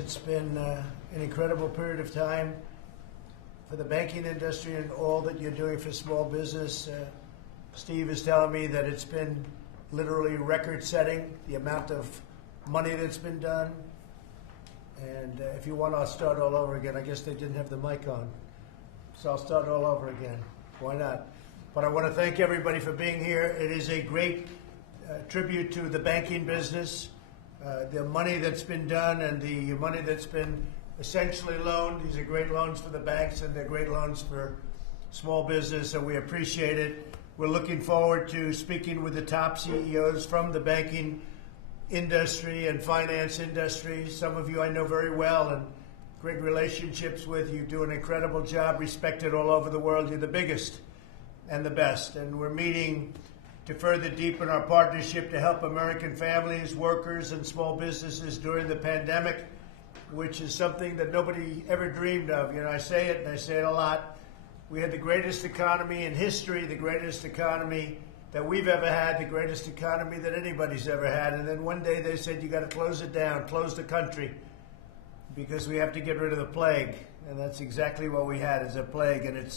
it's been an incredible period of time for the banking industry and all that you're doing for small business. Steve is telling me that it's been literally record-setting, the amount of money that's been done. And if you want, I'll start all over again. I guess they didn't have the mic on. So I'll start all over again. Why not? But I want to thank everybody for being here. It is a great tribute to the banking business. The money that's been done and the money that's been essentially loaned. These are great loans for the banks and they're great loans for small business, so we appreciate it. We're looking forward to speaking with the top CEOs from the banking industry and finance industry. Some of you I know very well and great relationships with. You do an incredible job, respected all over the world. You're the biggest and the best. And we're meeting to further deepen our partnership to help American families, workers, and small businesses during the pandemic, which is something that nobody ever dreamed of. You know, I say it, and I say it a lot. We had the greatest economy in history, the greatest economy that we've ever had, the greatest economy that anybody's ever had. And then one day they said, you got to close it down, close the country, because we have to get rid of the plague. And that's exactly what we had, is a plague. And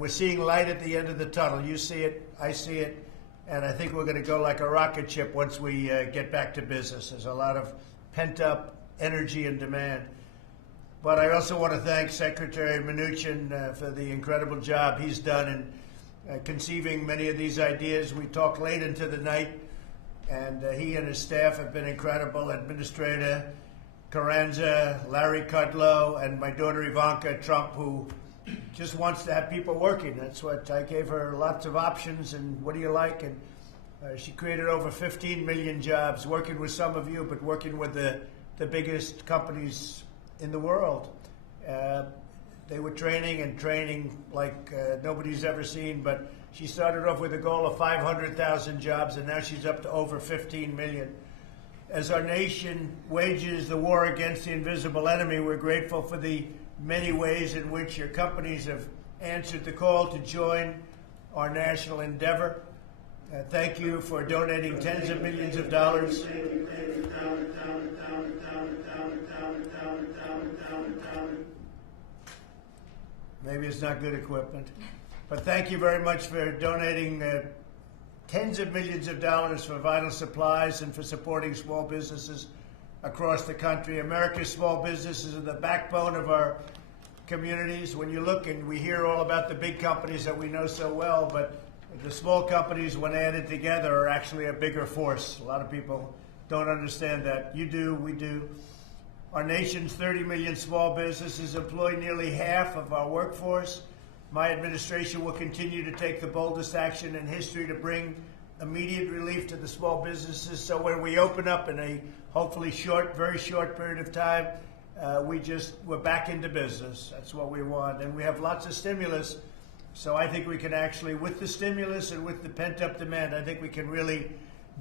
we're seeing light at the end of the tunnel. You see it, I see it, and I think we're going to go like a rocket ship once we get back to business. There's a lot of pent-up energy and demand. But I also want to thank Secretary Mnuchin for the incredible job he's done in conceiving many of these ideas. We talked late into the night, and he and his staff have been incredible. Administrator Carranza, Larry Kudlow, and my daughter Ivanka Trump, who just wants to have people working. That's what I gave her, lots of options, and what do you like? And she created over 15 million jobs, working with some of you, but working with the biggest companies in the world. They were training like nobody's ever seen, but she started off with a goal of 500,000 jobs, and now she's up to over 15 million. As our nation wages the war against the invisible enemy, we're grateful for the many ways in which your companies have answered the call to join our national endeavor. Thank you for donating tens of millions of dollars. Maybe it's not good equipment. But thank you very much for donating tens of millions of dollars for vital supplies and for supporting small businesses across the country. America's small businesses are the backbone of our communities. When you look and we hear all about the big companies that we know so well, but the small companies, when added together, are actually a bigger force. A lot of people don't understand that. You do, we do. Our nation's 30 million small businesses employ nearly half of our workforce. My administration will continue to take the boldest action in history to bring immediate relief to the small businesses. So when we open up in a hopefully very short period of time, we're back into business. That's what we want. And we have lots of stimulus. So I think we can actually, with the stimulus and with the pent-up demand, I think we can really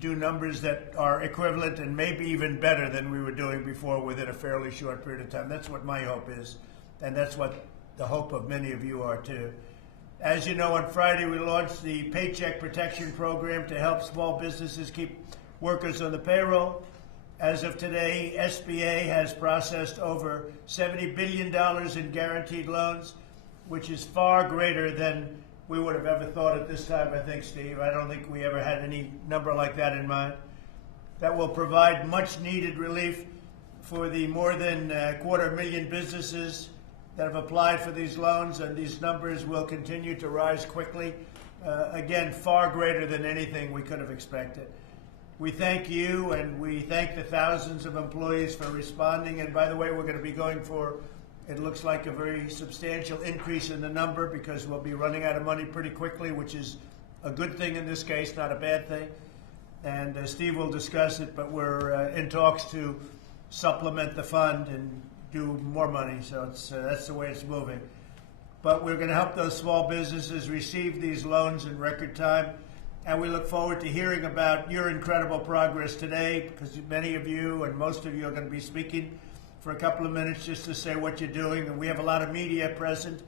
do numbers that are equivalent and maybe even better than we were doing before within a fairly short period of time. That's what my hope is. And that's what the hope of many of you are too. As you know, on Friday we launched the Paycheck Protection Program to help small businesses keep workers on the payroll. As of today, SBA has processed over $70 billion in guaranteed loans, which is far greater than we would have ever thought at this time, I think, Steve. I don't think we ever had any number like that in mind. That will provide much needed relief for the more than 250,000 businesses that have applied for these loans, and these numbers will continue to rise quickly. Again, far greater than anything we could have expected. We thank you, and we thank the thousands of employees for responding. And by the way, we're going to be going for, it looks like, a very substantial increase in the number, because we'll be running out of money pretty quickly, which is a good thing in this case, not a bad thing. And Steve will discuss it, but we're in talks to supplement the fund and do more money. So that's the way it's moving. But we're going to help those small businesses receive these loans in record time. And we look forward to hearing about your incredible progress today, because many of you and most of you are going to be speaking for a couple of minutes just to say what you're doing. And we have a lot of media present.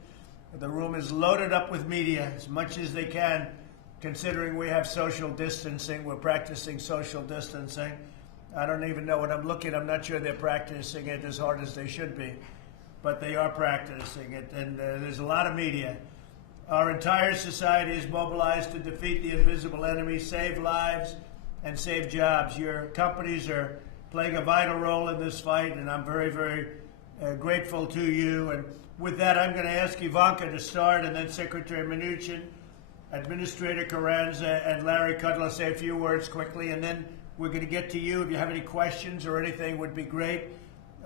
The room is loaded up with media, as much as they can, considering we have social distancing. We're practicing social distancing. I don't even know when I'm looking. I'm not sure they're practicing it as hard as they should be, but they are practicing it. And there's a lot of media. Our entire society is mobilized to defeat the invisible enemy, save lives, and save jobs. Your companies are playing a vital role in this fight, and I'm very, very grateful to you. And with that, I'm going to ask Ivanka to start, and then Secretary Mnuchin, Administrator Carranza, and Larry Kudlow say a few words quickly, and then we're going to get to you. If you have any questions or anything, would be great.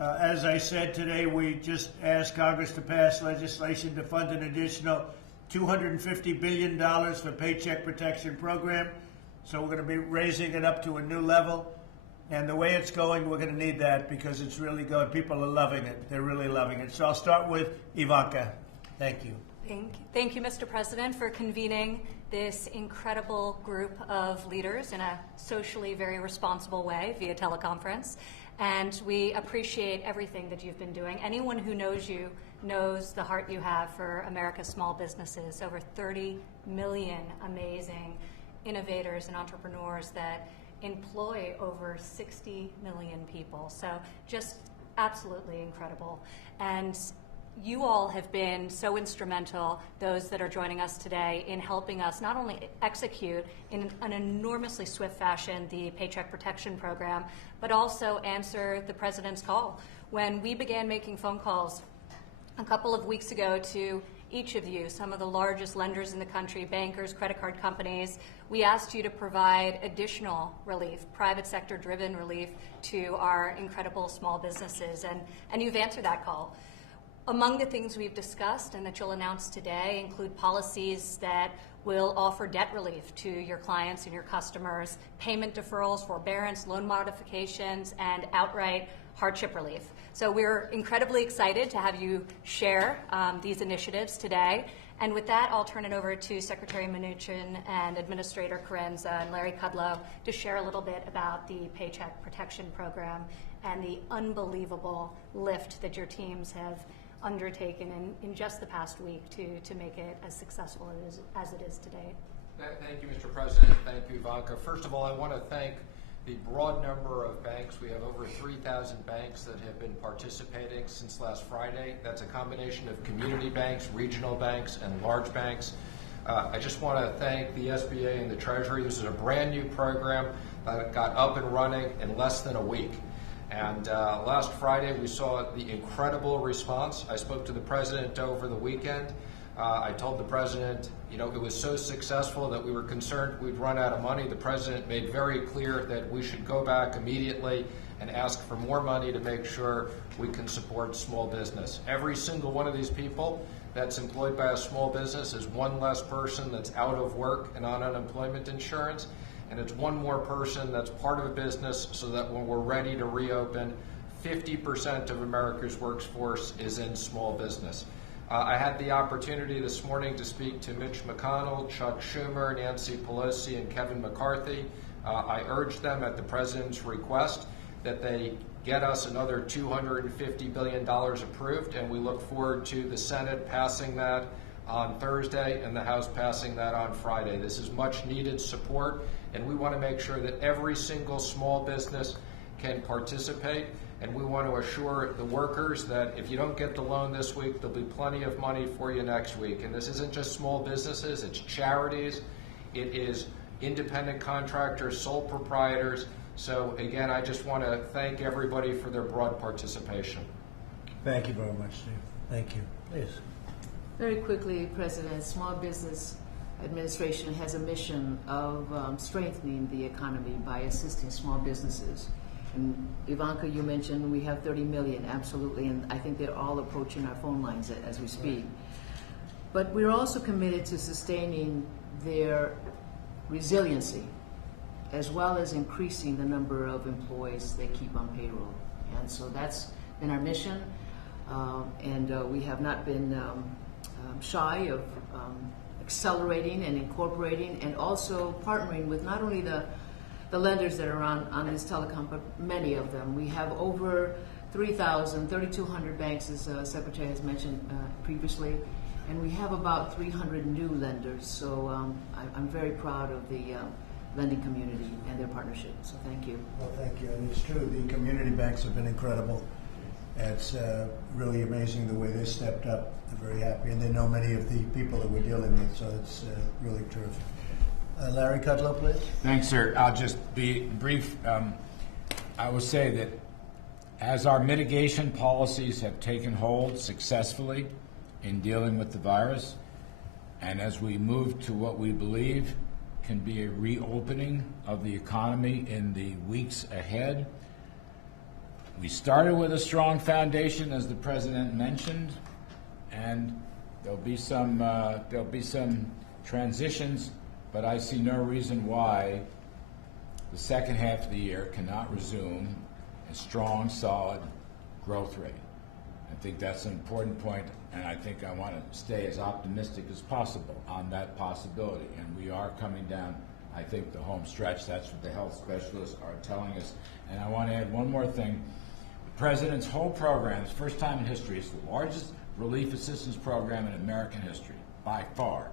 As I said today, we just asked Congress to pass legislation to fund an additional $250 billion for Paycheck Protection Program. So we're going to be raising it up to a new level. And the way it's going, we're going to need that because it's really good. People are loving it. They're really loving it. So I'll start with Ivanka. Thank you. Thank you, Mr. President, for convening this incredible group of leaders in a socially very responsible way via teleconference. And we appreciate everything that you've been doing. Anyone who knows you knows the heart you have for America's small businesses. Over 30 million amazing innovators and entrepreneurs that employ over 60 million people. So just absolutely incredible. And you all have been so instrumental, those that are joining us today, in helping us not only execute in an enormously swift fashion the Paycheck Protection Program, but also answer the President's call. When we began making phone calls a couple of weeks ago to each of you, some of the largest lenders in the country, bankers, credit card companies, we asked you to provide additional relief, private sector driven relief to our incredible small businesses, and you've answered that call. Among the things we've discussed and that you'll announce today include policies that will offer debt relief to your clients and your customers, payment deferrals, forbearance, loan modifications, and outright hardship relief. So we're incredibly excited to have you share these initiatives today. And with that, I'll turn it over to Secretary Mnuchin and Administrator Carranza and Larry Kudlow to share a little bit about the Paycheck Protection Program and the unbelievable lift that your teams have undertaken in just the past week to make it as successful as it is today. Thank you, Mr. President. Thank you, Ivanka. First of all, I want to thank the broad number of banks. We have over 3,000 banks that have been participating since last Friday. That's a combination of community banks, regional banks, and large banks. I just want to thank the SBA and the Treasury. This is a brand new program that got up and running in less than a week. And last Friday, we saw the incredible response. I spoke to the President over the weekend. I told the President, it was so successful that we were concerned we'd run out of money. The President made very clear that we should go back immediately and ask for more money to make sure we can support small business. Every single one of these people that's employed by a small business is one less person that's out of work and on unemployment insurance. And it's one more person that's part of a business so that when we're ready to reopen, 50% of America's workforce is in small business. I had the opportunity this morning to speak to Mitch McConnell, Chuck Schumer, Nancy Pelosi, and Kevin McCarthy. I urged them at the President's request that they get us another $250 billion approved, and we look forward to the Senate passing that on Thursday and the House passing that on Friday. This is much needed support, and we want to make sure that every single small business can participate, and we want to assure the workers that if you don't get the loan this week, there'll be plenty of money for you next week. And this isn't just small businesses, it's charities, it is independent contractors, sole proprietors. So again, I just want to thank everybody for their broad participation. Thank you very much, Steve. Thank you. Please. Very quickly, President, Small Business Administration has a mission of strengthening the economy by assisting small businesses. And Ivanka, you mentioned we have 30 million, absolutely, and I think they're all approaching our phone lines as we speak. But we're also committed to sustaining their resiliency, as well as increasing the number of employees they keep on payroll. And so that's been our mission, and we have not been shy of accelerating and incorporating and also partnering with not only the lenders that are on this telecom, but many of them. We have over 3,200 banks, as Secretary has mentioned previously, and we have about 300 new lenders. So I'm very proud of the lending community and their partnership. So thank you. Well, thank you. And it's true, the community banks have been incredible. It's really amazing the way they stepped up. They're very happy, and they know many of the people that we're dealing with, so it's really terrific. Larry Kudlow, please. Thanks, sir. I'll just be brief. I will say that as our mitigation policies have taken hold successfully in dealing with the virus, and as we move to what we believe can be a reopening of the economy in the weeks ahead, we started with a strong foundation, as the president mentioned, and there'll be some transitions, but I see no reason why the second half of the year cannot resume a strong, solid growth rate. I think that's an important point, and I think I want to stay as optimistic as possible on that possibility. And we are coming down, I think, the home stretch. That's what the health specialists are telling us. And I want to add one more thing. The President's whole program, is first time in history, it's the largest relief assistance program in American history, by far.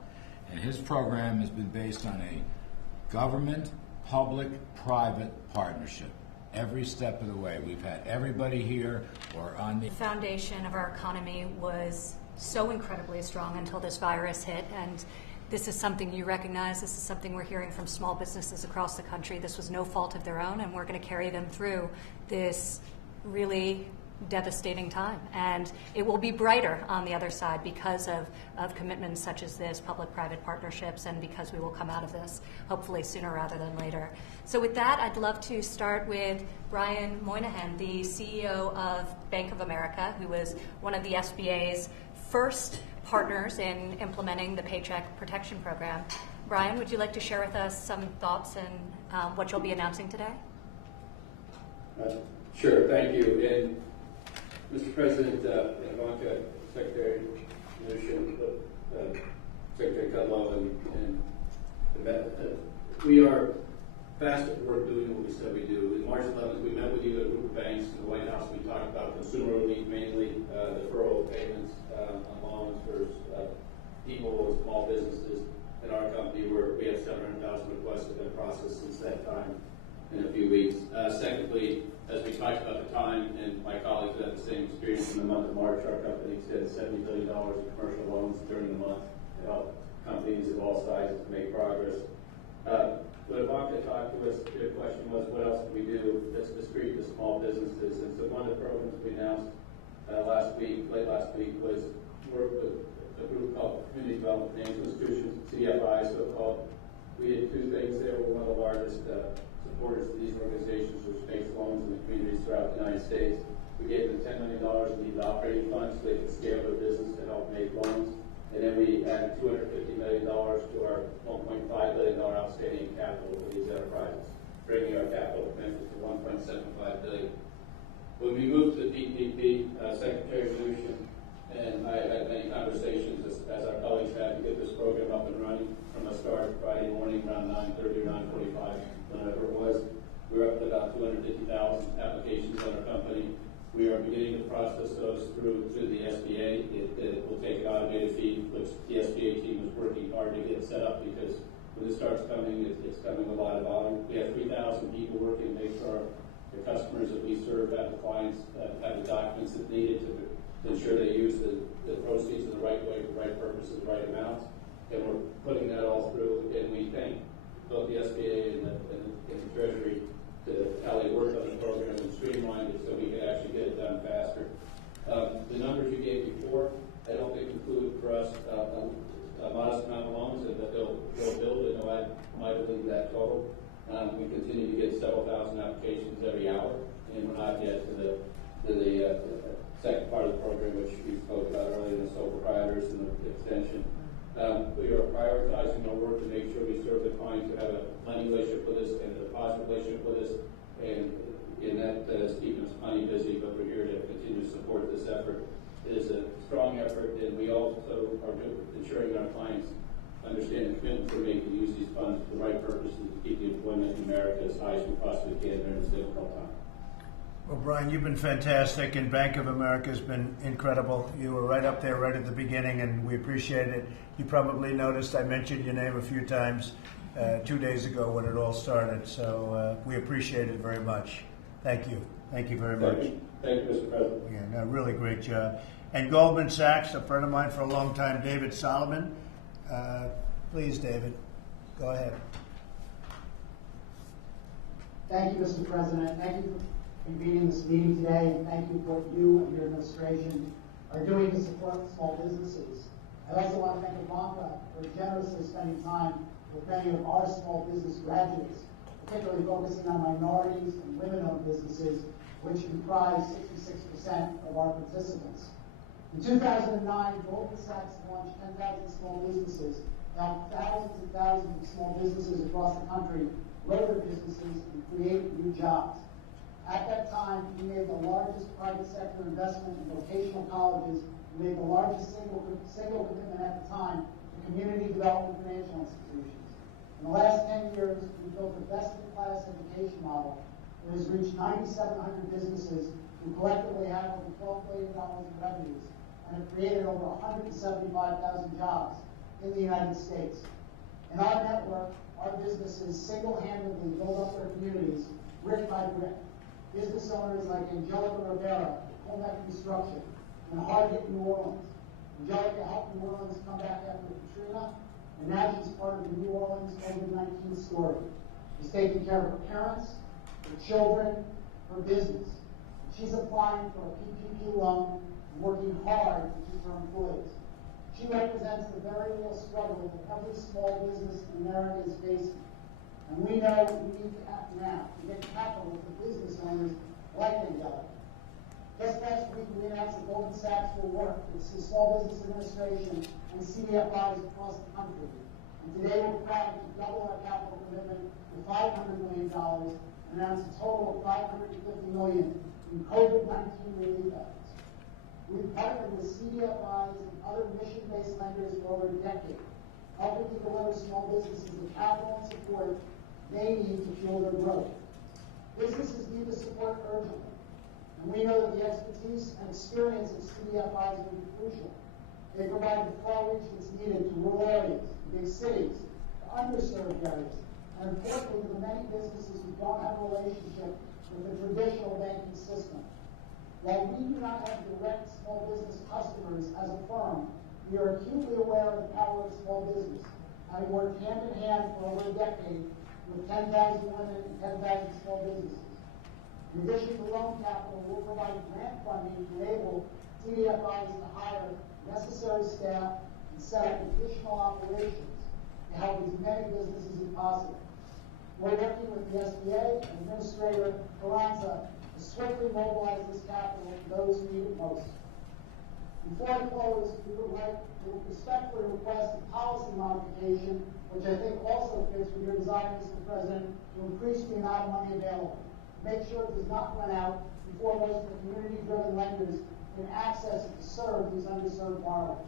And his program has been based on a government, public-private partnership. Every step of the way. We've had everybody here or on the The foundation of our economy was so incredibly strong until this virus hit, and this is something you recognize. This is something we're hearing from small businesses across the country. This was no fault of their own, and we're going to carry them through this really devastating time. And it will be brighter on the other side because of commitments such as this, public-private partnerships, and because we will come out of this hopefully sooner rather than later. So with that, I'd love to start with Brian Moynihan, the CEO of Bank of America, who was one of the SBA's first partners in implementing the Paycheck Protection Program. Brian, would you like to share with us some thoughts and what you'll be announcing today? Sure, thank you. And Mr. President, Ivanka, Secretary Mnuchin, Secretary Kudlow, and we are fast at work doing what we said we do. In March 11th, we met with you at a group of banks in the White House. We talked about consumer relief, mainly deferral of payments on loans for people with small businesses. In our company, we have 700,000 requests that have been processed since that time in a few weeks. Secondly, as we talked about the time, and my colleagues had the same experience in the month of March, our company extended $70 billion in commercial loans during the month to help companies of all sizes make progress. When Ivanka talked to us, the question was, what else can we do that's discreet to small businesses? And so one of the programs we announced late last week, was work with a group called Community Development Financial Institutions, CFI, so-called. We did two things there. We're one of the largest supporters of these organizations, which makes loans in the communities throughout the United States. We gave them $10 million in needed operating funds so they could scale their business to help make loans. And then we added $250 million to our $1.5 billion outstanding capital for these enterprises, bringing our capital commitment to $1.75 billion. When we moved to the PPP, Secretary Mnuchin and I had many conversations as our colleagues had to get this program up and running from a start Friday morning around 9:30 or 9:45, whenever it was. We were up to about 250,000 applications on our company. We are beginning to process those through the SBA. It will take an automated fee, which the SBA team is working hard to get set up, because when it starts coming, it's coming with a lot of volume. We have 3,000 people working to make sure the customers that we serve, have the clients, have the documents that needed to ensure they use the proceeds in the right way, for the right purposes, the right amounts. And we're putting that all through, and we thank both the SBA and the Treasury to how they work on the program and streamline it so we can actually get it done faster. The numbers you gave before, I don't think include for us a modest amount of loans, and that they'll build it. No, I might believe that total. We continue to get several thousand applications every hour, and we're not yet to the second part of the program, which we spoke about earlier, the sole proprietors and the extension. We are prioritizing our work to make sure we serve the clients who have a lending relationship with us and a deposit relationship with us, and in that is keeping us plenty busy, but we're here to continue to support this effort. It is a strong effort, and we also are ensuring our clients understand the commitment we're making to use these funds for the right purposes to keep the employment in America as high as we possibly can during this difficult time. Well, Brian, you've been fantastic, and Bank of America has been incredible. You were right up there right at the beginning, and we appreciate it. You probably noticed I mentioned your name a few times. 2 days ago when it all started. So we appreciate it very much. Thank you. Thank you very much. Thank you, Mr. President. Yeah, no, really great job. And Goldman Sachs, a friend of mine for a long time, David Solomon. Please, David, go ahead. Thank you, Mr. President. Thank you for convening this meeting today, and thank you for what you and your administration are doing to support small businesses. I also want to thank Ivanka for generously spending time with many of our small business graduates, particularly focusing on minorities and women-owned businesses, which comprise 66% of our participants. In 2009, Goldman Sachs launched 10,000 small businesses, helped thousands and thousands of small businesses across the country grow their businesses and create new jobs. At that time, we made the largest private sector investment in vocational colleges. We made the largest single commitment at the time to community development financial institutions. In the last 10 years, we built a best-in-class education model that has reached 9,700 businesses who collectively have over $12 billion in revenues and have created over 175,000 jobs in the United States. In our network, our businesses single-handedly build up their communities brick by brick. Business owners like Angelica Rivera, Colbeck Construction, in hard-hit New Orleans. Angelica helped New Orleans come back after Katrina, and now she's part of the New Orleans COVID-19 story. She's taking care of her parents, her children, her business. She's applying for a PPP loan and working hard to keep her employees. She represents the very real struggle that every small business in America is facing. And we know we need to act now to get capital for business owners like Angelica. Just last week, we announced that Goldman Sachs will work with the Small Business Administration and CDFIs across the country. And today we're proud to double our capital commitment to $500 million and announce a total of $550 million in COVID-19 relief efforts. We've partnered with CDFIs and other mission-based lenders for over a decade, helping to deliver small businesses the capital and support they need to fuel their growth. Businesses need the support urgently, and we know that the expertise and experience of CDFIs will be crucial. They provide the far reach that's needed to rural areas, to big cities, to underserved areas, and importantly to the many businesses who don't have a relationship with the traditional banking system. While we do not have direct small business customers as a firm, we are acutely aware of the power of small business, having worked hand in hand for over a decade with 10,000 women and 10,000 small businesses. In addition to loan capital, we'll provide grant funding to enable CDFIs to hire necessary staff and set up additional operations to help as many businesses as possible. We're working with the SBA and Administrator Carranza to swiftly mobilize this capital to those who need it most. Before I close, we would like to respectfully request a policy modification, which I think also fits with your desire, Mr. President, to increase the amount of money available. Make sure it does not run out before most of the community-driven lenders can access it to serve these underserved borrowers.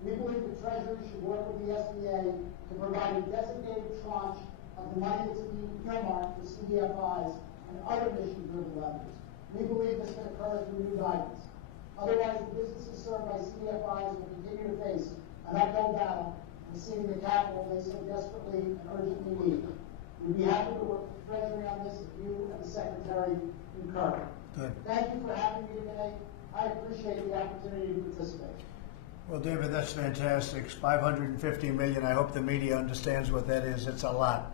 We believe the Treasury should work with the SBA to provide a designated tranche of the money that's being earmarked for CDFIs and other mission-driven lenders. We believe this can occur through new guidance. Otherwise, the businesses served by CDFIs will continue to face an uphill battle in receiving the capital they so desperately and urgently need. We'd be happy to work with the Treasury on this if you and the Secretary concur. Good. Thank you for having me today. I appreciate the opportunity to participate. Well, David, that's fantastic. $550 million. I hope the media understands what that is. It's a lot.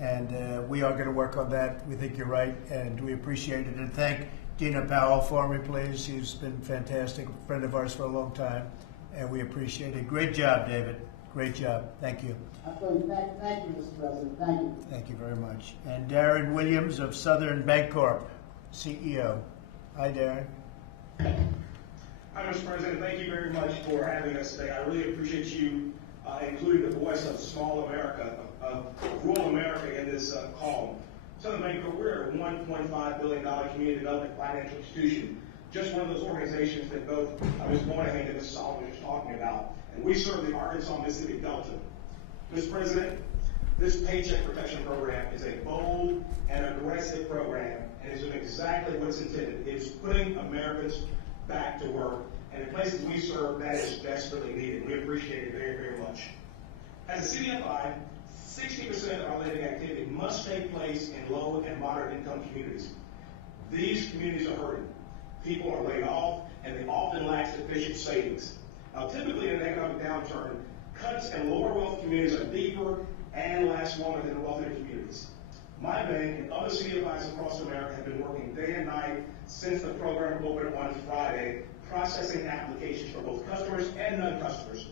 And we are going to work on that. We think you're right, and we appreciate it. And thank Dina Powell for me, please. She's been fantastic, a friend of ours for a long time, and we appreciate it. Great job, David. Great job. Thank you. Absolutely. Thank you, Mr. President. Thank you. Thank you very much. And Darren Williams of Southern Bancorp, CEO. Hi, Darren. Hi, Mr. President. Thank you very much for having us today. I really appreciate you including the voice of small America, of rural America in this call. Southern Bancorp, we're a $1.5 billion community development financial institution, just one of those organizations that both Ms. Moynihan and Ms. Solomon were just talking about. And we serve the Arkansas Mississippi Delta. Mr. President, this Paycheck Protection Program is a bold and aggressive program, and it's doing exactly what it's intended. It's putting Americans back to work, and in places we serve, that is desperately needed. We appreciate it very, very much. As a CDFI, 60% of our lending activity must take place in low and moderate income communities. These communities are hurting. People are laid off, and they often lack sufficient savings. Now, typically in an economic downturn, cuts in lower wealth communities are deeper and last longer than in wealthier communities. My bank and other CDFIs across America have been working day and night since the program opened on Friday, processing applications for both customers and non-customers.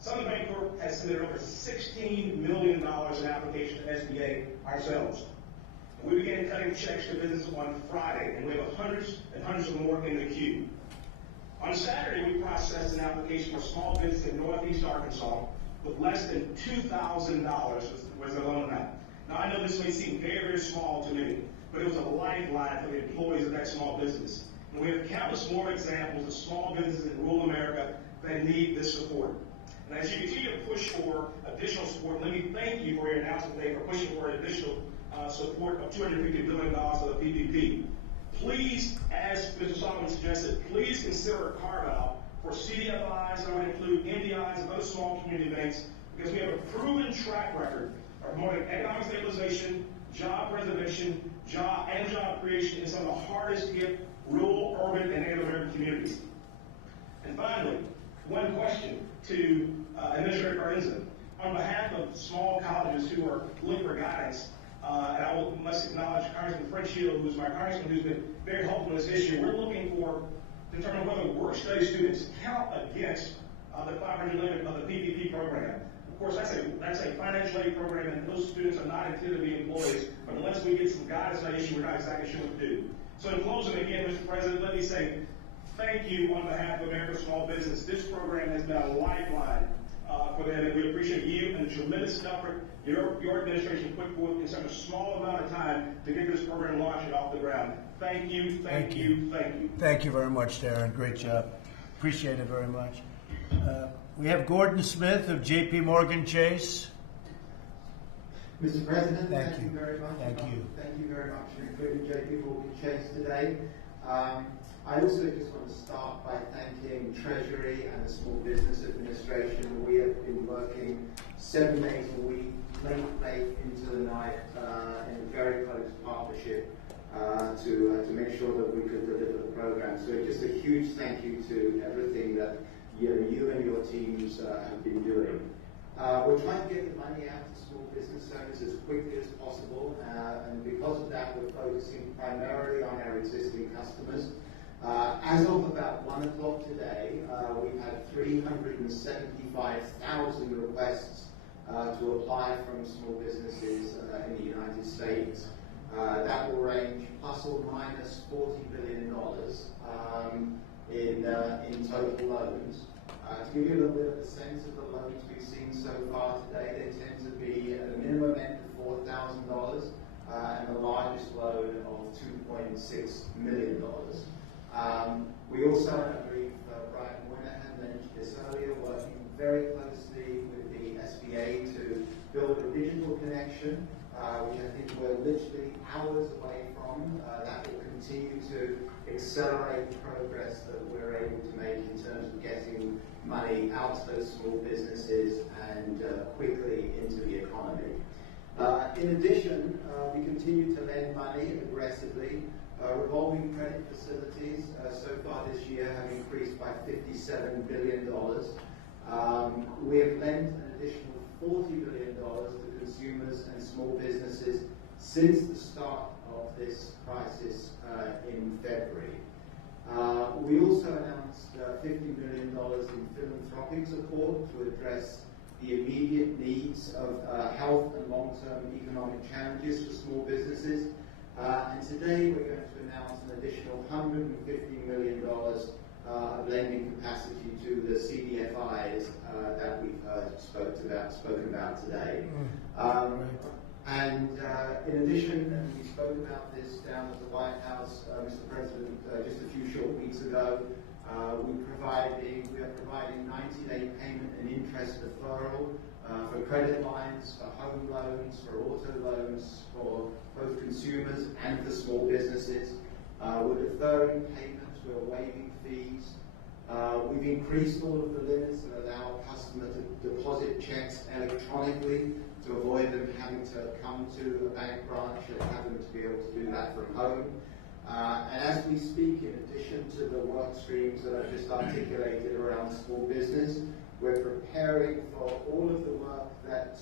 Southern Bancorp has submitted over $16 million in applications to SBA ourselves. We began cutting checks to businesses on Friday, and we have hundreds and hundreds of more in the queue. On Saturday, we processed an application for a small business in Northeast Arkansas with less than $2,000 was the loan amount. Now, I know this may seem very, very small to many, but it was a lifeline for the employees of that small business. And we have countless more examples of small businesses in rural America that need this support. And as you continue to push for additional support, let me thank you for your announcement today for pushing for an additional support of $250 billion of the PPP. Please, as Mr. Solomon suggested, please consider a carve-out for CDFIs that would include MDIs and other small community banks, because we have a proven track record of promoting economic stabilization, job preservation, job creation in some of the hardest hit rural, urban, and Native American communities. And finally, one question to Administrator Carranza. On behalf of small colleges who are looking for guidance, and I must acknowledge Congressman Fred Shield, who's my congressman, who's been very helpful in this issue. We're looking to determine whether work-study students count against the $500 million of the PPP program. Of course, that's a financial aid program, and those students are not intended to be employees. But unless we get some guidance on that issue, we're not exactly sure what to do. So in closing, again, Mr. President, let me say thank you on behalf of America's small business. This program has been a lifeline for them, and we appreciate you and the tremendous effort your administration put forth in such a small amount of time to get this program launched and off the ground. Thank you, thank you, thank you. Thank you very much, Darren. Great job. Appreciate it very much. We have Gordon Smith of J.P. Morgan Chase. Mr. President, Thank you very much. Thank you. Thank you very much for including J.P. Morgan Chase today. I also just want to start by thanking Treasury and the Small Business Administration. We have been working 7 days a week, late into the night, in a very close partnership to make sure that we could deliver the program. So just a huge thank you to everything that you and your teams have been doing. We're trying to get the money out to small business owners as quickly as possible, and because of that, we're focusing primarily on our existing customers. As of about 1 o'clock today, we've had 375,000 requests to apply from small businesses in the United States. That will range plus or minus $40 billion in total loans. To give you a little bit of a sense of the loans we've seen so far today, they tend to be at a minimum end of $4,000 and the largest loan of $2.6 million. We also, and I believe Brian Moynihan mentioned this earlier, working very closely with the SBA to build a digital connection, which I think we're literally hours away from. That will continue to accelerate progress that we're able to make in terms of getting money out to those small businesses and quickly into the economy. In addition, we continue to lend money aggressively. Revolving credit facilities so far this year have increased by $57 billion. We have lent an additional $40 billion to consumers and small businesses since the start of this crisis in February. We also announced $50 million in philanthropic support to address the immediate needs of health and long-term economic challenges for small businesses. And today we're going to announce an additional $150 million of lending capacity to the CDFIs that we've spoken about today. And in addition, and we spoke about this down at the White House, Mr. President, just a few short weeks ago, we are providing 90-day payment and interest deferral for credit lines, for home loans, for auto loans, for both consumers and for small businesses. We're deferring payments, we're waiving fees. We've increased all of the limits that allow customers to deposit checks electronically to avoid them having to come to a bank branch and have them to be able to do that from home. And as we speak, in addition to the work streams that I've just articulated around small business, we're preparing for all of the work that,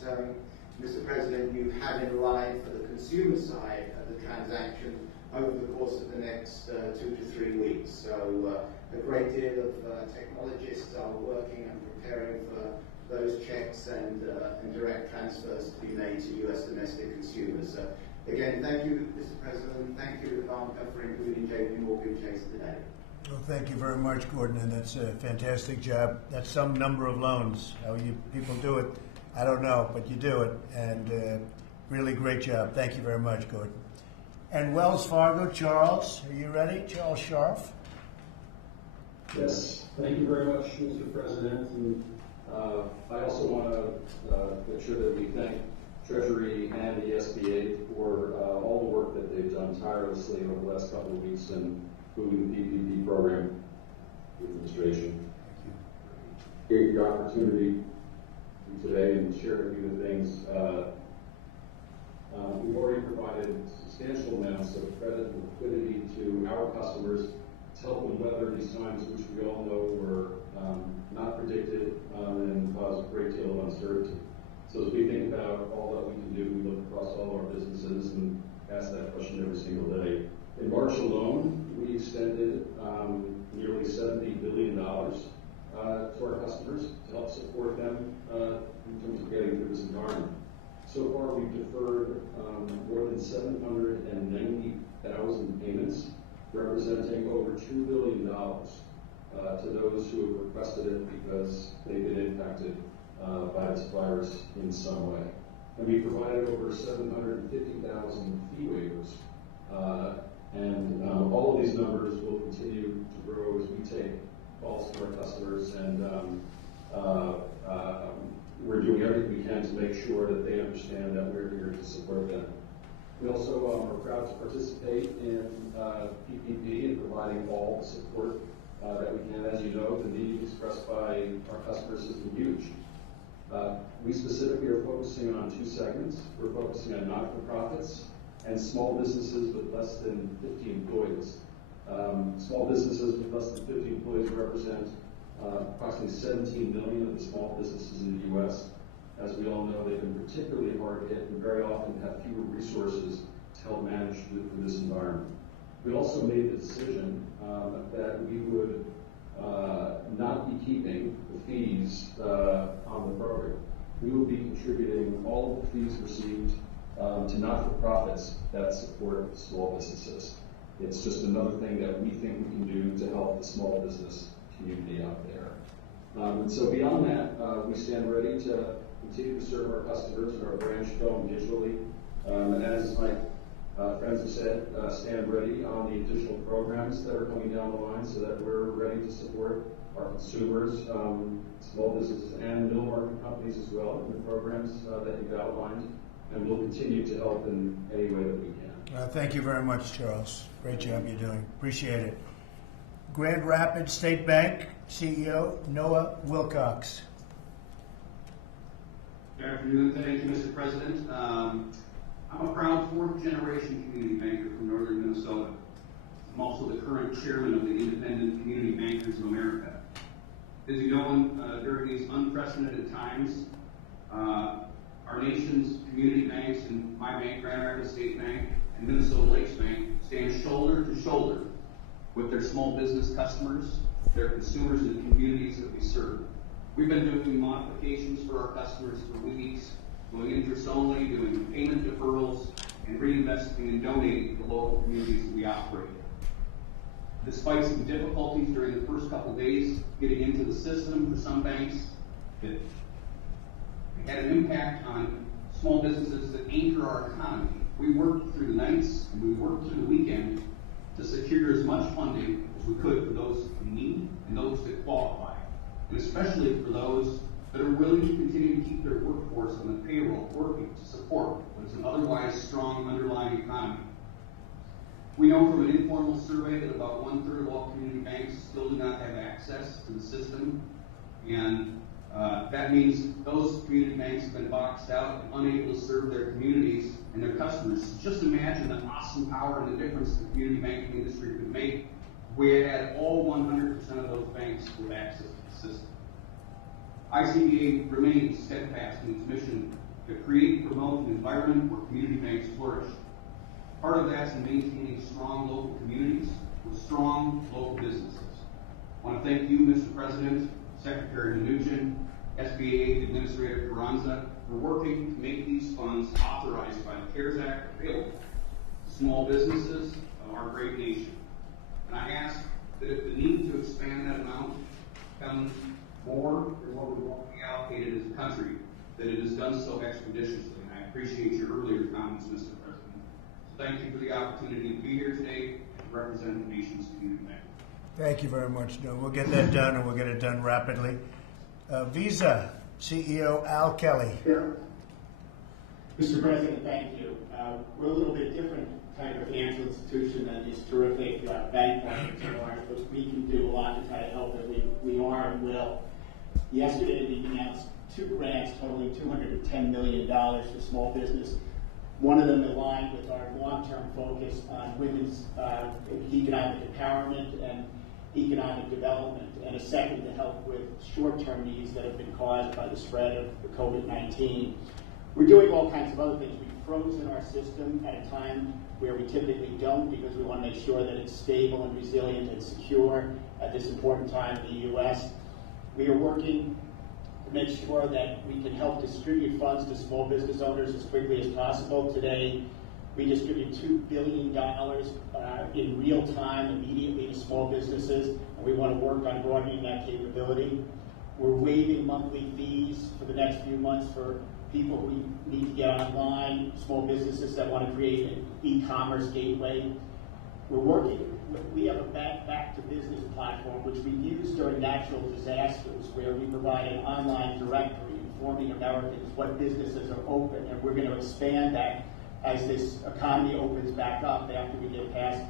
Mr. President, you have in line for the consumer side of the transaction over the course of the next 2 to 3 weeks. So a great deal of technologists are working and preparing for those checks and direct transfers to be made to U.S. domestic consumers. Again, thank you, Mr. President. Thank you, Ivanka, for including JP Morgan Chase today. Well, thank you very much, Gordon, and that's a fantastic job. That's some number of loans. How you people do it, I don't know, but you do it, and really great job. Thank you very much, Gordon. And Wells Fargo, Charles, are you ready? Charles Scharf. Yes, thank you very much, Mr. President. And I also want to make sure that we thank Treasury and the SBA for all the work that they've done tirelessly over the last couple of weeks in moving the PPP program administration. Gave you the opportunity today and share with you the things. We've already provided substantial amounts of credit and liquidity to our customers to help them weather these times, which we all know were not predicted and caused a great deal of uncertainty. So as we think about all that we can do, we look across all our businesses and ask that question every single day. In March alone, we extended nearly $70 billion to our customers to help support them in terms of getting through this environment. So far, we've deferred more than 790,000 payments, representing over $2 billion to those who have requested it because they've been impacted by this virus in some way. And we provided over 750,000 fee waivers. And all of these numbers will continue to grow as we take calls from our customers, and we're doing everything we can to make sure that they understand that we're here to support them. We also are proud to participate in PPP and providing all the support that we can. As you know, the need expressed by our customers has been huge. We specifically are focusing on 2 segments. We're focusing on not-for-profits and small businesses with less than 50 employees. Small businesses with less than 50 employees represent approximately 17 million of the small businesses in the U.S. As we all know, they've been particularly hard hit and very often have fewer resources to help manage through this environment. We also made the decision that we would not be keeping the fees on the program. We will be contributing all of the fees received to not-for-profits that support small businesses. It's just another thing that we think we can do to help the small business community out there. And so beyond that, we stand ready to continue to serve our customers and our branch going digitally. And as my friends have said, stand ready on the additional programs that are coming down the line so that we're ready to support our consumers, small businesses, and middle market companies as well in the programs that you've outlined. And we'll continue to help in any way that we can. Thank you very much, Charles. Great job you're doing. Appreciate it. Grand Rapids State Bank CEO Noah Wilcox. Good afternoon. Thank you, Mr. President. I'm a proud 4th-generation community banker from northern Minnesota. I'm also the current chairman of the Independent Community Bankers of America. As you know, during these unprecedented times, our nation's community banks and my bank, Grand Rapids State Bank, and Minnesota Lakes Bank stand shoulder to shoulder with their small business customers, their consumers, and the communities that we serve. We've been doing modifications for our customers for weeks, doing interest only, doing payment deferrals, and reinvesting and donating to the local communities that we operate in. Despite some difficulties during the first couple days getting into the system for some banks, that had an impact on small businesses that anchor our economy. We worked through the nights and we worked through the weekend to secure as much funding as we could for those in need and those that qualify, and especially for those that are willing to continue to keep their workforce on the payroll working to support what is an otherwise strong underlying economy. We know from an informal survey that about 1/3 of all community banks still do not have access to the system, and That means those community banks have been boxed out and unable to serve their communities and their customers. Just imagine the awesome power and the difference the community banking industry could make if we had all 100% of those banks with access to the system. ICBA remains steadfast in its mission to create and promote an environment where community banks flourish. Part of that's in maintaining strong local communities with strong local businesses. I want to thank you, Mr. President, Secretary Mnuchin, SBA Administrator Carranza, for working to make these funds authorized by the CARES Act available to small businesses of our great nation. And I ask that if the need to expand that amount becomes more than what we want to be allocated as a country, that it is done so expeditiously. And I appreciate your earlier comments, Mr. President. So thank you for the opportunity to be here today and represent the nation's community bank. Thank you very much. No, we'll get that done, and we'll get it done rapidly. Visa CEO Al Kelly. Sure. Mr. President, thank you. We're a little bit different type of financial institution than these terrific bank partners of ours, but we can do a lot to try to help it. We are and will. Yesterday, we announced 2 grants totaling $210 million to small business. One of them aligned with our long-term focus on women's economic empowerment and economic development, and a second to help with short-term needs that have been caused by the spread of the COVID-19. We're doing all kinds of other things. We've frozen our system at a time where we typically don't, because we want to make sure that it's stable and resilient and secure at this important time in the U.S. We are working to make sure that we can help distribute funds to small business owners as quickly as possible. Today, we distribute $2 billion in real time immediately to small businesses, and we want to work on broadening that capability. We're waiving monthly fees for the next few months for people who need to get online, small businesses that want to create an e-commerce gateway. We have a back to business platform which we use during natural disasters, where we provide an online directory informing Americans what businesses are open, and we're going to expand that as this economy opens back up after we get past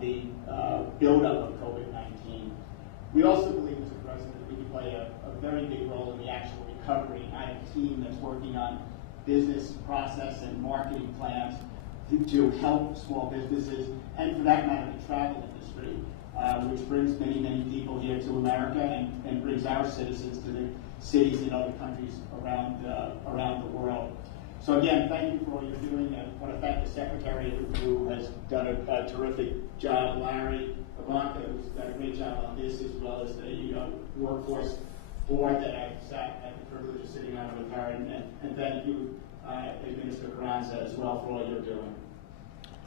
the buildup of COVID-19. We also believe, Mr. President, that we can play a very big role in the actual recovery. I have a team that's working on business process and marketing plans to help small businesses, and for that matter, the travel industry, which brings many, many people here to America and brings our citizens to the cities in other countries around the world. So again, thank you for all you're doing. I want to thank the Secretary who has done a terrific job, Larry, Ivanka, who's done a great job on this, as well as the workforce board that I've sat at the privilege of sitting on with her, and thank you, Minister Carranza, as well, for all you're doing.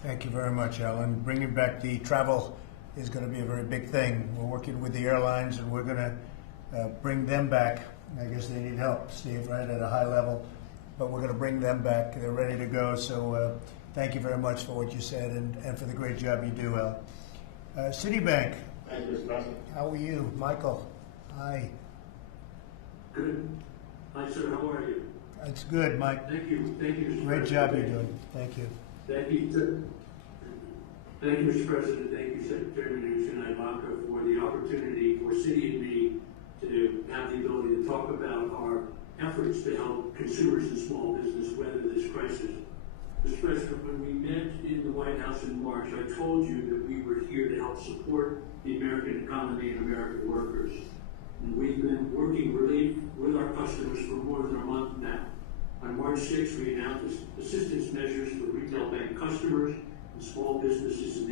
Thank you very much, Alan. Bringing back the travel is going to be a very big thing. We're working with the airlines, and we're going to bring them back. I guess they need help, Steve, right, at a high level. But we're going to bring them back. They're ready to go. So thank you very much for what you said and for the great job you do, Al. Citibank. Thank you, Mr. President. How are you? Michael. Hi. Good. Hi, sir. How are you? It's good, Mike. Thank you. Thank you, Mr. Great President. job you're doing. Thank you. Thank you, sir. Thank you, Mr. President. Thank you, Secretary Mnuchin and Ivanka, for the opportunity for Citi and me to have the ability to talk about our efforts to help consumers and small business weather this crisis. Mr. President, when we met in the White House in March, I told you that we were here to help support the American economy and American workers. And we've been working relief with our customers for more than a month now. On March 6th, we announced assistance measures for retail bank customers and small businesses in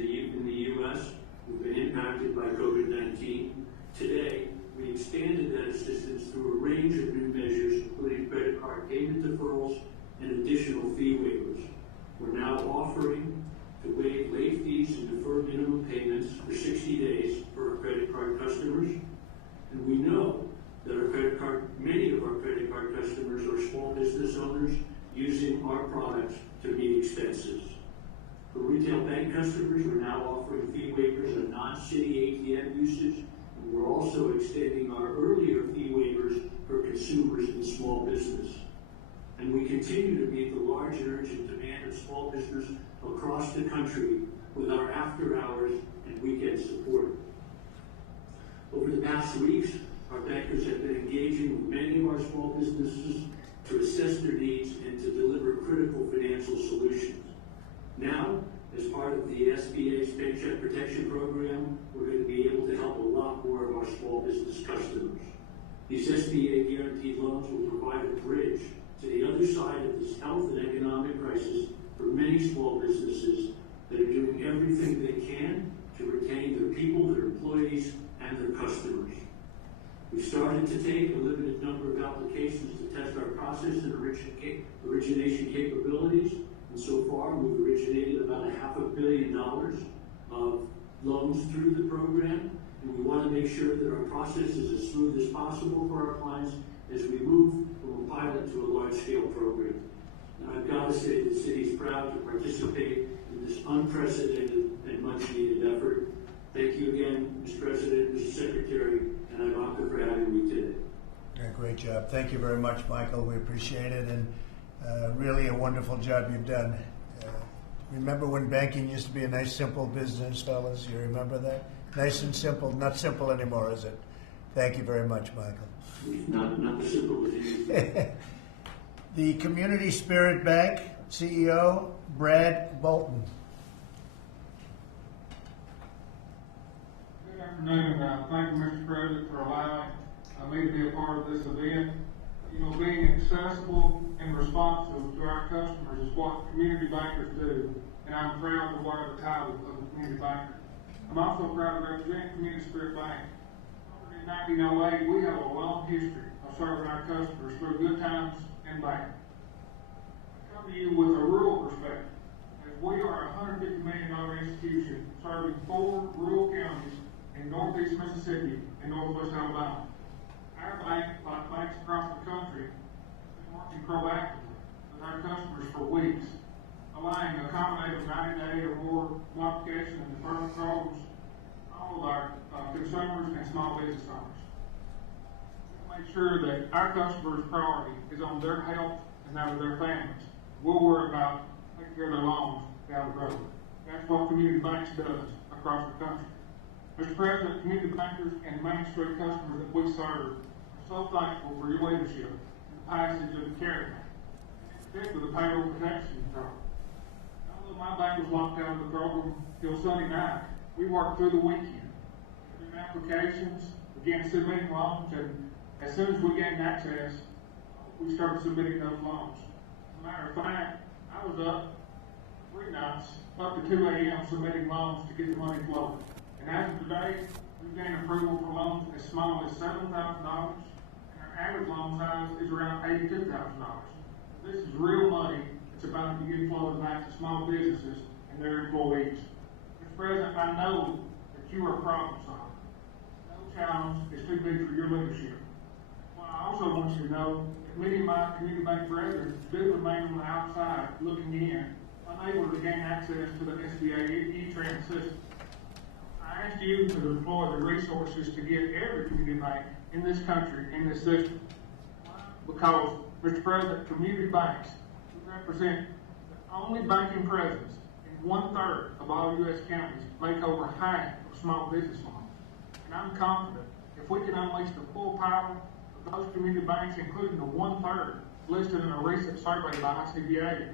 the U.S. who've been impacted by COVID-19. Today, we expanded that assistance through a range of new measures, including credit card payment deferrals and additional fee waivers. We're now offering to waive late fees and defer minimum payments for 60 days for our credit card customers. And we know that many of our credit card customers are small business owners using our products to meet expenses. For retail bank customers, we're now offering fee waivers on non-Citi ATM usage. We're also extending our earlier fee waivers for consumers and small business. And we continue to meet the large and urgent demand of small business across the country with our after-hours and weekend support. Over the past weeks, our bankers have been engaging with many of our small businesses to assess their needs and to deliver critical financial solutions. Now, as part of the SBA's Paycheck Protection Program, we're going to be able to help a lot more of our small business customers. These SBA guaranteed loans will provide a bridge to the other side of this health and economic crisis for many small businesses that are doing everything they can to retain their people, their employees, and their customers. We've started to take a limited number of applications to test our process and origination capabilities, and so far we've originated about $500 million of loans through the program, and we want to make sure that our process is as smooth as possible for our clients as we move from a pilot to a large-scale program. And I've got to say the city is proud to participate in this unprecedented and much-needed effort. Thank you again, Mr. President, Mr. Secretary, and Ivanka for having me today. Yeah, great job. Thank you very much, Michael. We appreciate it, and really a wonderful job you've done. Remember when banking used to be a nice, simple business, fellas? You remember that? Nice and simple. Not simple anymore, is it? Thank you very much, Michael. Not as simple as you. The Community Spirit Bank CEO, Brad Bolton. Good afternoon. Thank you, Mr. President, for allowing me to be a part of this event. You know, being accessible and responsive to our customers is what community bankers do, and I'm proud to wear the title of a community banker. I'm also proud to represent Community Spirit Bank. In 1908, we have a long history of serving our customers through good times and bad. I come to you with a rural perspective, as we are a $150 million institution serving 4 rural counties in northeast Mississippi and northwest Alabama. Our bank, like banks across the country, has been working proactively with our customers for weeks, allowing a combination of 90-day or more modification and deferment programs all of our consumers and small business owners. We'll make sure that our customers' priority is on their health and that of their families. We'll worry about taking care of their loans down the road. That's what Community Banks does across the country. Mr. President, community bankers and Main Street customers that we serve are so thankful for your leadership and the passage of the CARES Act, in particular the payroll protection program. Although my bank was locked out of the program till Sunday night, we worked through the weekend, doing applications, began submitting loans, and as soon as we gained access, we started submitting those loans. As a matter of fact, I was up 3 nights, up to 2 a.m. submitting loans to get the money flowing. And as of today, we've gained approval for loans as small as $7,000, and our average loan size is around $82,000. This is real money that's about to begin flowing back to small businesses and their employees. Mr. President, I know that you are a problem solver. No challenge is too big for your leadership. Well, I also want you to know that many of my community bank brethren do remain on the outside looking in, unable to gain access to the SBA E-Trans system. I ask you to deploy the resources to get every community bank in this country in this system. Because, Mr. President, community banks represent the only banking presence in 1/3 of all U.S. counties, make over half of small business loans. And I'm confident if we can unleash the full power of those community banks, including the 1/3 listed in a recent survey by ICBA, that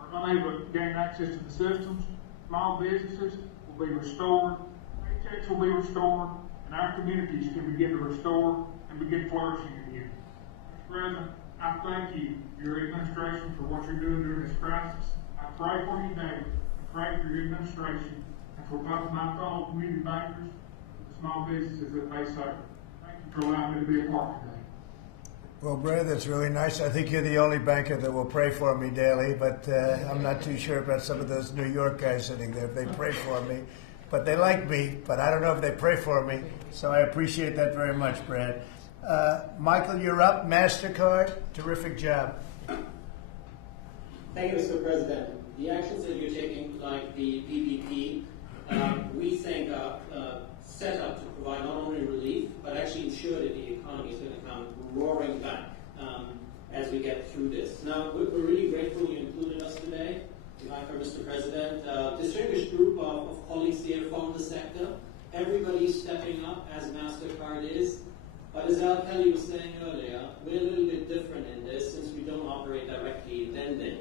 are unable to gain access to the systems, small businesses will be restored, paychecks will be restored, and our communities can begin to restore and begin flourishing again. Mr. President, I thank you, your administration, for what you're doing during this crisis. I pray for you daily, and pray for your administration, and for both my fellow community bankers and the small businesses that they serve. Thank you for allowing me to be a part today. Well, Brad, that's really nice. I think you're the only banker that will pray for me daily, but I'm not too sure about some of those New York guys sitting there. If they pray for me, but they like me, but I don't know if they pray for me, so I appreciate that very much, Brad. Michael, you're up. MasterCard, terrific job. Thank you, Mr. President. The actions that you're taking, like the PPP, we think are set up to provide not only relief, but actually ensure that the economy is going to come roaring back as we get through this. Now, we're really grateful you included us today. Mr. President, distinguished group of colleagues here from the sector. Everybody is stepping up as MasterCard is, but as Al Kelly was saying earlier, we're a little bit different in this since we don't operate directly in lending.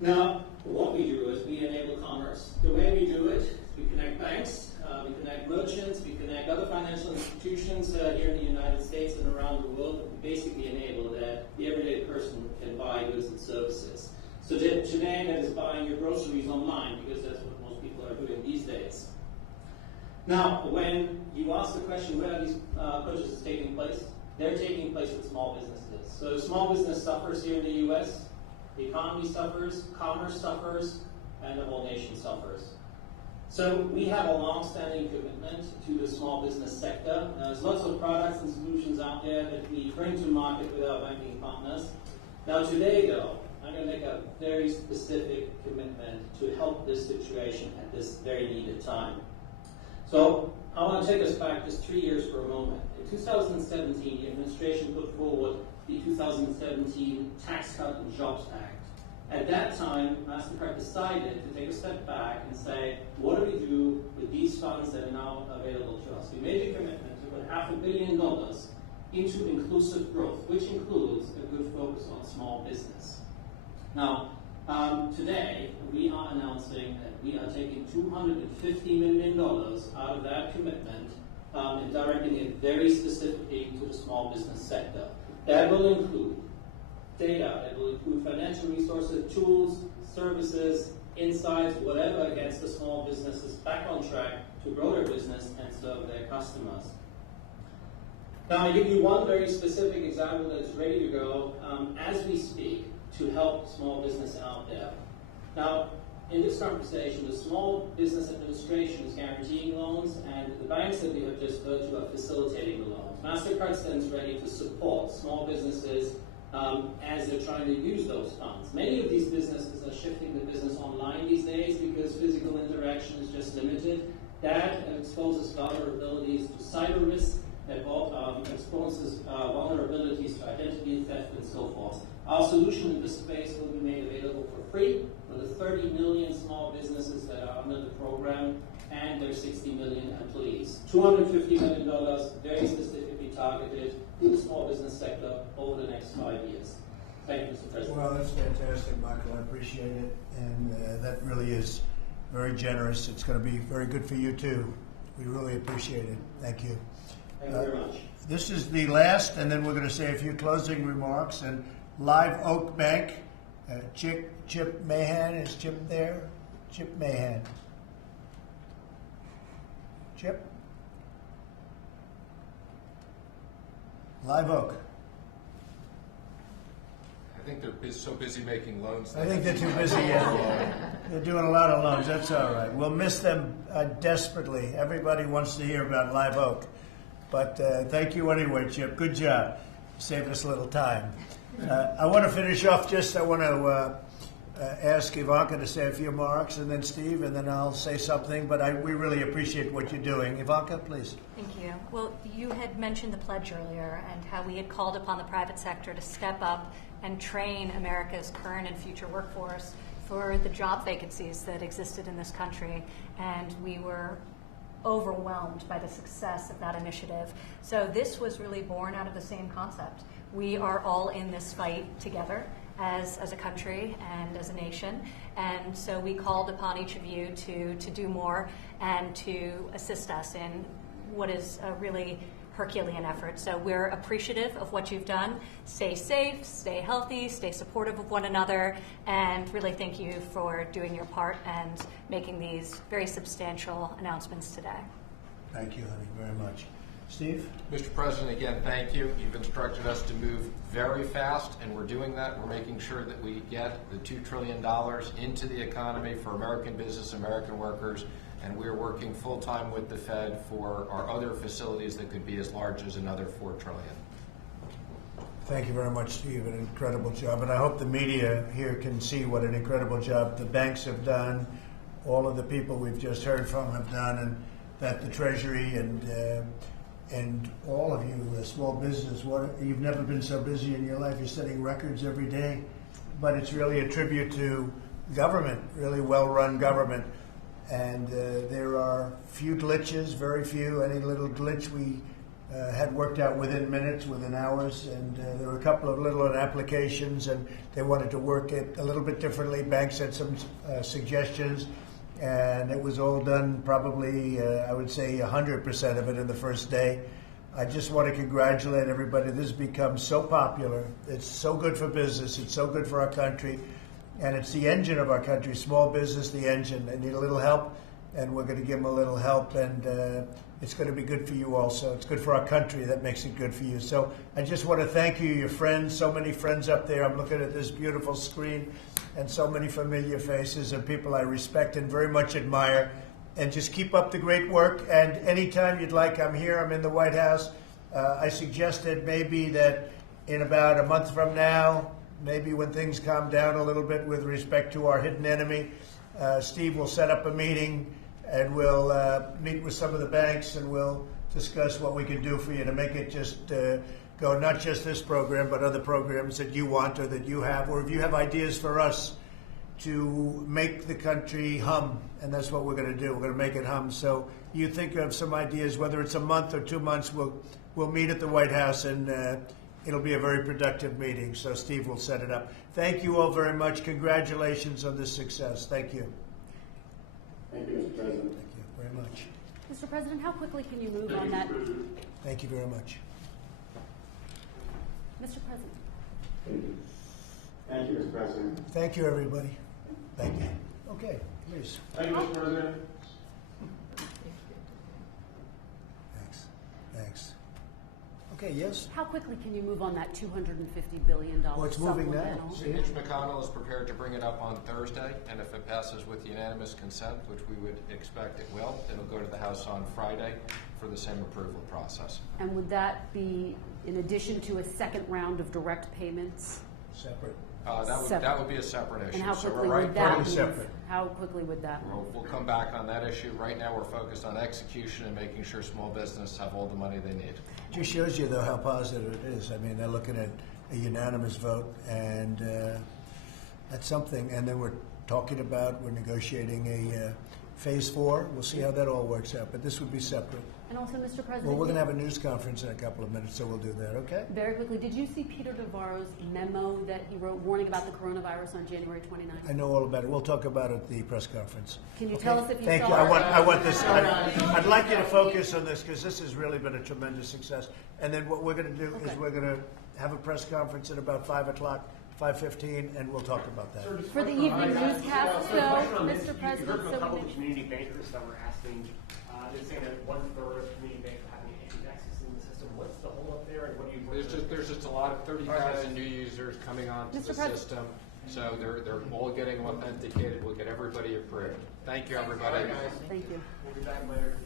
Now, what we do is we enable commerce. The way we do it is we connect banks, we connect merchants, we connect other financial institutions here in the United States and around the world. We basically enable that the everyday person can buy goods and services. So today that is buying your groceries online because that's what most people are doing these days. Now, when you ask the question, where are these purchases taking place? They're taking place with small businesses. So small business suffers here in the U.S., the economy suffers, commerce suffers, and the whole nation suffers. So we have a long-standing commitment to the small business sector. There's lots of products and solutions out there that we bring to market with our banking partners. Now today, though, I'm going to make a very specific commitment to help this situation at this very needed time. So I want to take us back just 3 years for a moment. In 2017, the administration put forward the 2017 Tax Cut and Jobs Act. At that time, MasterCard decided to take a step back and say, what do we do with these funds that are now available to us? We made a commitment to put $500 million into inclusive growth, which includes a good focus on small business. Now, today, we are announcing that we are taking $250 million out of that commitment and directing it very specifically to the small business sector. That will include data, that will include financial resources, tools, services, insights, whatever gets the small businesses back on track to grow their business and serve their customers. Now, I give you one very specific example that's ready to go as we speak to help small business out there. Now, in this conversation, the Small Business Administration is guaranteeing loans, and the banks that we have just heard to are facilitating the loans. MasterCard stands ready to support small businesses as they're trying to use those funds. Many of these businesses are shifting the business online these days because physical interaction is just limited. That exposes vulnerabilities to cyber risk, that exposes vulnerabilities to identity theft and so forth. Our solution in this space will be made available for free for the 30 million small businesses that are under the program and their 60 million employees. $250 million, very specifically targeted to the small business sector over the next 5 years. Thank you, Mr. President. Well, that's fantastic, Michael. I appreciate it. And that really is very generous. It's going to be very good for you, too. We really appreciate it. Thank you. Thank you very much. This is the last, and then we're going to say a few closing remarks. And Live Oak Bank, Chip Mahan. Is Chip there? Chip Mahan. Chip? Live Oak. I think they're so busy making loans. I think they're too busy. They're doing a lot of loans. That's all right. We'll miss them desperately. Everybody wants to hear about Live Oak. But thank you anyway, Chip. Good job. Saved us a little time. I want to finish off I want to ask Ivanka to say a few remarks, and then Steve, and then I'll say something. But we really appreciate what you're doing. Ivanka, please. Thank you. Well, you had mentioned the pledge earlier and how we had called upon the private sector to step up and train America's current and future workforce for the job vacancies that existed in this country. And we were overwhelmed by the success of that initiative. So this was really born out of the same concept. We are all in this fight together as a country and as a nation. And so we called upon each of you to do more and to assist us in what is a really Herculean effort. So we're appreciative of what you've done. Stay safe, stay healthy, stay supportive of one another, and really thank you for doing your part and making these very substantial announcements today. Thank you, honey, very much. Steve? Mr. President, again, thank you. You've instructed us to move very fast, and we're doing that. We're making sure that we get the $2 trillion into the economy for American business, American workers, and we're working full-time with the Fed for our other facilities that could be as large as another $4 trillion. Thank you very much, Steve. An incredible job. And I hope the media here can see what an incredible job the banks have done, all of the people we've just heard from have done, and that the Treasury and all of you, small business, you've never been so busy in your life. You're setting records every day. But it's really a tribute to government, really well-run government. And there are few glitches, very few. Any little glitch we had worked out within minutes, within hours, and there were a couple of little applications, and they wanted to work it a little bit differently. Banks had some suggestions, and it was all done probably, I would say, 100% of it in the first day. I just want to congratulate everybody. This has become so popular. It's so good for business. It's so good for our country, and it's the engine of our country. Small business, the engine. They need a little help, and we're going to give them a little help, and it's going to be good for you also. It's good for our country. That makes it good for you. So I just want to thank you, your friends, so many friends up there. I'm looking at this beautiful screen and so many familiar faces and people I respect and very much admire. And just keep up the great work. And anytime you'd like, I'm here. I'm in the White House. I suggested maybe that in about a month from now, maybe when things calm down a little bit with respect to our hidden enemy, Steve will set up a meeting and we'll meet with some of the banks and we'll discuss what we can do for you to make it just go not just this program, but other programs that you want or that you have, or if you have ideas for us to make the country hum, and that's what we're going to do. We're going to make it hum. So you think of some ideas, whether it's a month or 2 months, we'll meet at the White House, and it'll be a very productive meeting. So Steve will set it up. Thank you all very much. Congratulations on this success. Thank you. Thank you, Mr. President. Thank you very much. Mr. President, how quickly can you move on that? Thank you very much. Mr. President. Thank you. Thank you, Mr. President. Thank you, everybody. Thank you. Okay, please. Thank you, Mr. President. Thanks. Okay, yes? How quickly can you move on that $250 billion What's moving now? supplemental? Mitch McConnell is prepared to bring it up on Thursday, and if it passes with unanimous consent, which we would expect it will, it'll go to the House on Friday for the same approval process. And would that be in addition to a second round of direct payments? Separate. That would be a separate issue. And how So quickly we're would that totally move? separate. How quickly would that move? We'll come back on that issue. Right now, we're focused on execution and making sure small business have all the money they need. Just shows you, though, how positive it is. I mean, they're looking at a unanimous vote, and that's something. And then we're negotiating a phase 4. We'll see how that all works out. But this would be separate. And also, Mr. President. Well, we're going to have a news conference in a couple of minutes, so we'll do that, okay? Very quickly, did you see Peter Navarro's memo that he wrote warning about the coronavirus on January 29th? I know all about it. We'll talk about it at the press conference. Can you tell us if you Thank saw you. it? I want this. I'd like you to focus on this because this has really been a tremendous success. And then what we're going to do is we're going to have a press conference at about 5 o'clock, 5:15, and we'll talk about that. For the evening newscast, so, Mr. President, You heard from a so couple we of community bankers that were asking, they're saying that 1/3 of community banks are having issues accessing the system. What's the holdup there, and what do you? There's just a lot of 30,000 new users coming onto the system, so they're all getting authenticated. We'll get everybody approved. Thank you, everybody. All right, guys. Thank you. We'll be back later.